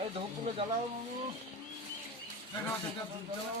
এই ধূপগুলো জ্বালাও। জ্বালাও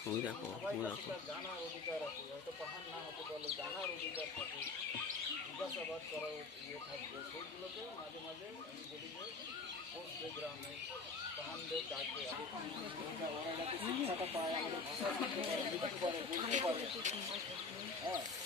ফুল দাও বেশি বেশি ফুল দাও দাদা দাও তো কিছু সাজিয়ে দাও চালিয়ে থেকে সাজাও ও ঠিক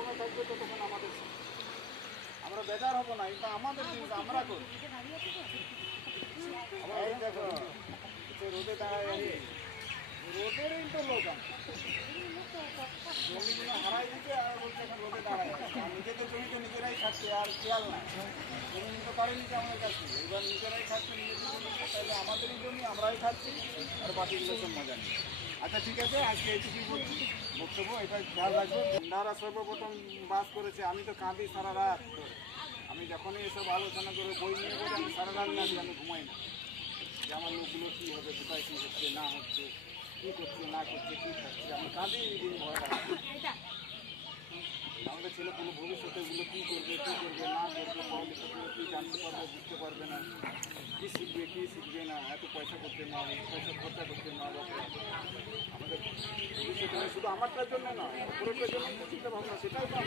ওই দেখো ওই দেখো আমরা বেজার হব না এটা আমাদের জিনিস আমরা করি এই দেখো রোদে দাঁড়ায়। রোদেরই তো লোক। জমিগুলো হারাই দিতে আর বলছে এখন রোদে দাঁড়ায় নিজেদের জমিতে নিজেরাই খাচ্ছে আর খেয়াল নাই জমি নিতে পারেনি যে আমাদের কাছে এবার নিজেরাই খাচ্ছে নিজেদের তাহলে আমাদেরই জমি আমরাই খাচ্ছি আর বাকিগুলো সব মজা নেই আচ্ছা ঠিক আছে, আজকে এইটুকুই বলছি, বক্তব্য এটা খেয়াল রাখব গুন্ডারা সর্বপ্রথম বাস করেছে, আমি তো কাঁদি সারা রাত। আমি যখনই এসব আলোচনা করে বই নিয়ে বলি আমি সারা রাত না আমি ঘুমাই না। যে আমার লোকগুলো কী হবে, কোথায় কী হচ্ছে, না হচ্ছে, কী করছে, না করছে, কী খাচ্ছে, আমি কাঁদি দিন ভয় আমাদের ছেলে কোনো ভবিষ্যতে এগুলো কী করবে কী করবে, না করবে, পড়ালেখা কী জানতে পারবে, বুঝতে পারবে না। কী শিখবে কী শিখবে না, এত পয়সা করতে না, পয়সা খরচা করতে না আমারটার জন্য না জন্য চিন্তা ভাবনা সেটাই না।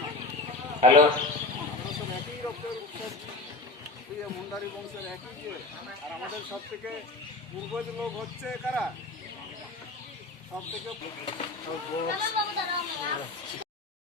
হ্যালো। আমরা সব একই উৎসব বংশের একই আর আমাদের সব থেকে পূর্বজ লোক হচ্ছে কারা? সব থেকে